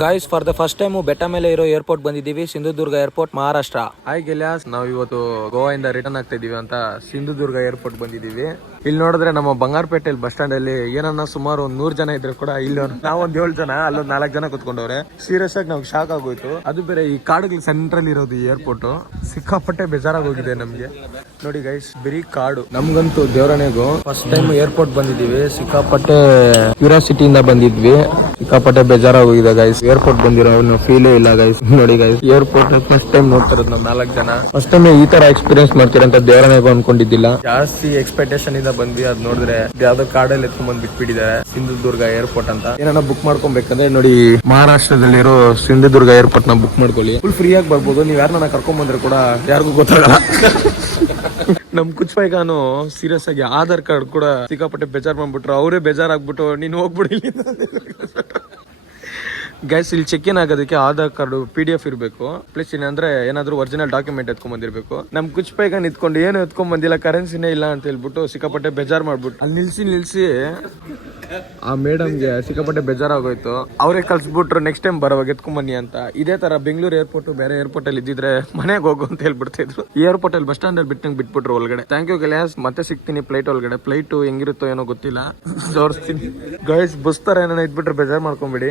Guys for the first time ಬೆಟ್ಟ ಮೇಲೆ ಇರೋ ಏರ್ಪೋರ್ಟ್ ಬಂದಿದ್ದೀವಿ. ಸಿಂಧುದುರ್ಗ ಏರ್ಪೋರ್ಟ್, ಮಹಾರಾಷ್ಟ್ರ. ಹಾಯ್ ಗೆಲಿಯಾಸ್, ನಾವು ಇವತ್ತು ಗೋವಾದಿಂದ ರಿಟರ್ನ್ ಆಗ್ತಾ ಇದೀವಿ ಅಂತ ಸಿಂಧುದುರ್ಗ ಏರ್ಪೋರ್ಟ್ ಬಂದಿದ್ದೀವಿ. ಇಲ್ಲಿ ನೋಡಿದ್ರೆ ನಮ್ಮ ಬಂಗಾರಪೇಟೆಯಲ್ಲಿ ಬಸ್ ಸ್ಟ್ಯಾಂಡ್ ಅಲ್ಲಿ ಏನನ್ನ ಸುಮಾರು 100 ಜನ ಇದ್ರು ಕೂಡ ಇಲ್ಲಿ ನಾವೊಂದ್ 7 ಜನ, ಅಲ್ಲೊಂದ್ 4 ಜನ ಕುತ್ಕೊಂಡವ್ರೆ. ಸೀರಿಯಸ್ ಆಗಿ ನಾವು ಶಾಕ್ ಆಗೋಯ್ತು. ಅದು ಬೇರೆ ಈ ಕಾಡುಗಳ ಸೆಂಟ್ರಲ್ ಇರೋದು ಈ ಏರ್ಪೋರ್ಟ್. ಸಿಕ್ಕಾಪಟ್ಟೆ ಬೇಜಾರಾಗಿ ಹೋಗಿದೆ ನಮ್ಗೆ. ನೋಡಿ ಗೈಸ್, ಬರೀ ಕಾಡು. ನಮ್ಗಂತೂ ದೇವರಣೆಗೂ ಫಸ್ಟ್ ಟೈಮ್ ಏರ್ಪೋರ್ಟ್ ಬಂದಿದ್ದೀವಿ. ಸಿಕ್ಕಾಪಟ್ಟೆ ಕ್ಯೂರಿಯಾಸಿಟಿಯಿಂದ ಬಂದಿದ್ವಿ. ಸಿಕ್ಕಾಪಟ್ಟೆ ಬೇಜಾರಾಗೋಗಿದೆ ಗೈಸ್. ಏರ್ಪೋರ್ಟ್ ಬಂದಿರೋ ಫೀಲೇ ಇಲ್ಲ ಗೈಸ್. ನೋಡಿ ಗೈಸ್, ಏರ್ಪೋರ್ಟ್ ಫಸ್ಟ್ ಟೈಮ್ ನೋಡ್ತಿರೋದು ನಾವು 4 ಜನ. ಫಸ್ಟ್ ಟೈಮ್ ಈ ತರ ಎಕ್ಸ್ಪೀರಿಯನ್ಸ್ ಮಾಡ್ತೀರಂತ ದೇವರನೆಗೂ ಅನ್ಕೊಂಡಿದ್ದಿಲ್ಲ. ಜಾಸ್ತಿ ಎಕ್ಸ್ಪೆಕ್ಟೇಷನ್ ಇಂದ ಬಂದ್ವಿ. ಅದ್ ನೋಡಿದ್ರೆ ಯಾವ್ದೋ ಕಾಡಲ್ಲಿ ಎತ್ಕೊಂಡ್ ಬಿಟ್ಬಿಟ್ಟಿದ್ದಾರೆ. ಸಿಂಧುದುರ್ಗ ಏರ್ಪೋರ್ಟ್ ಅಂತ. ಏನಾರ ಬುಕ್ ಮಾಡ್ಕೊಬೇಕಂದ್ರೆ ನೋಡಿ, ಮಹಾರಾಷ್ಟ್ರದಲ್ಲಿರೋ ಸಿಂಧುದುರ್ಗ ಏರ್ಪೋರ್ಟ್ ನ ಬುಕ್ ಮಾಡ್ಕೊಳ್ಳಿ. ಫುಲ್ ಫ್ರೀ ಆಗಿ ಬರ್ಬೋದು. ನೀವ್ ಯಾರನ್ನ ಕರ್ಕೊಂಡ್ ಬಂದ್ರೆ ಕೂಡ ಯಾರಿಗೂ ಗೊತ್ತಾಗಲ್ಲ. ನಮ್ ಕುಚ್ಬೈಗಾನು ಸೀರಿಯಸ್ ಆಗಿ ಆಧಾರ್ ಕಾರ್ಡ್ ಕೂಡ ಸಿಕ್ಕಾಪಟ್ಟೆ ಬೇಜಾರ್ ಮಾಡ್ಬಿಟ್ರು. ಅವರೇ ಬೇಜಾರಾಗ್ಬಿಟ್ಟು ನೀನ್ ಹೋಗ್ಬಿಡಿ ಗೈಸ್. ಇಲ್ಲಿ ಚೆಕ್ ಇನ್ ಆಗೋದಕ್ಕೆ ಆಧಾರ್ ಕಾರ್ಡ್ PDF ಇರಬೇಕು. ಪ್ಲಸ್ ಏನಂದ್ರೆ ಏನಾದ್ರು ಒರಿಜಿನಲ್ ಡಾಕ್ಯುಮೆಂಟ್ ಎತ್ಕೊಂಡ್ ಬಂದಿರ್ಬೇಕು. ನಮ್ ಕುಚ್ಬೈಗ ನಿಂತ್ಕೊಂಡು ಏನು ಎತ್ಕೊಂಡ್ ಬಂದಿಲ್ಲ, ಕರೆನ್ಸಿನೇ ಇಲ್ಲ ಅಂತ ಹೇಳ್ಬಿಟ್ಟು ಸಿಕ್ಕಾಪಟ್ಟೆ ಬೇಜಾರ್ ಮಾಡ್ಬಿಟ್ಟು ಅಲ್ಲಿ ನಿಲ್ಸಿ ಆ ಮೇಡಮ್ಗೆ ಸಿಕ್ಕಾಪಟ್ಟೆ ಬೇಜಾರಾಗೋಯ್ತು. ಅವರೇ ಕಳ್ಸ್ಬಿಟ್ರು ನೆಕ್ಸ್ಟ್ ಟೈಮ್ ಬರೋವಾಗ ಎತ್ಕೊಂಡ್ ಬನ್ನಿ ಅಂತ. ಇದೇ ತರ ಬೆಂಗಳೂರು ಏರ್ಪೋರ್ಟ್ ಬೇರೆ ಏರ್ಪೋರ್ಟ್ ಅಲ್ಲಿ ಇದ್ದಿದ್ರೆ ಮನೆಗೆ ಹೋಗು ಅಂತ ಹೇಳ್ಬಿಡ್ತಿದ್ರು. ಈ ಏರ್ಪೋರ್ಟ್ ಅಲ್ಲಿ ಬಸ್ ಸ್ಟ್ಯಾಂಡ್ ಅಲ್ಲಿ ಬಿಟ್ಬಿಟ್ರು ಒಳಗಡೆ. ಥ್ಯಾಂಕ್ ಯು ಗೆಲಿಯಾಸ್. ಮತ್ತೆ ಸಿಗ್ತೀನಿ ಫ್ಲೈಟ್ ಒಳಗಡೆ. ಫ್ಲೈಟ್ ಹೆಂಗಿರುತ್ತೋ ಏನೋ ಗೊತ್ತಿಲ್ಲ, ತೋರಿಸ್ತೀನಿ ಗೈಸ್. ಬಸ್ ತರ ಏನೋ ಇದ್ಬಿಟ್ರೆ ಬೇಜಾರ್ ಮಾಡ್ಕೊಂಬಿಡಿ.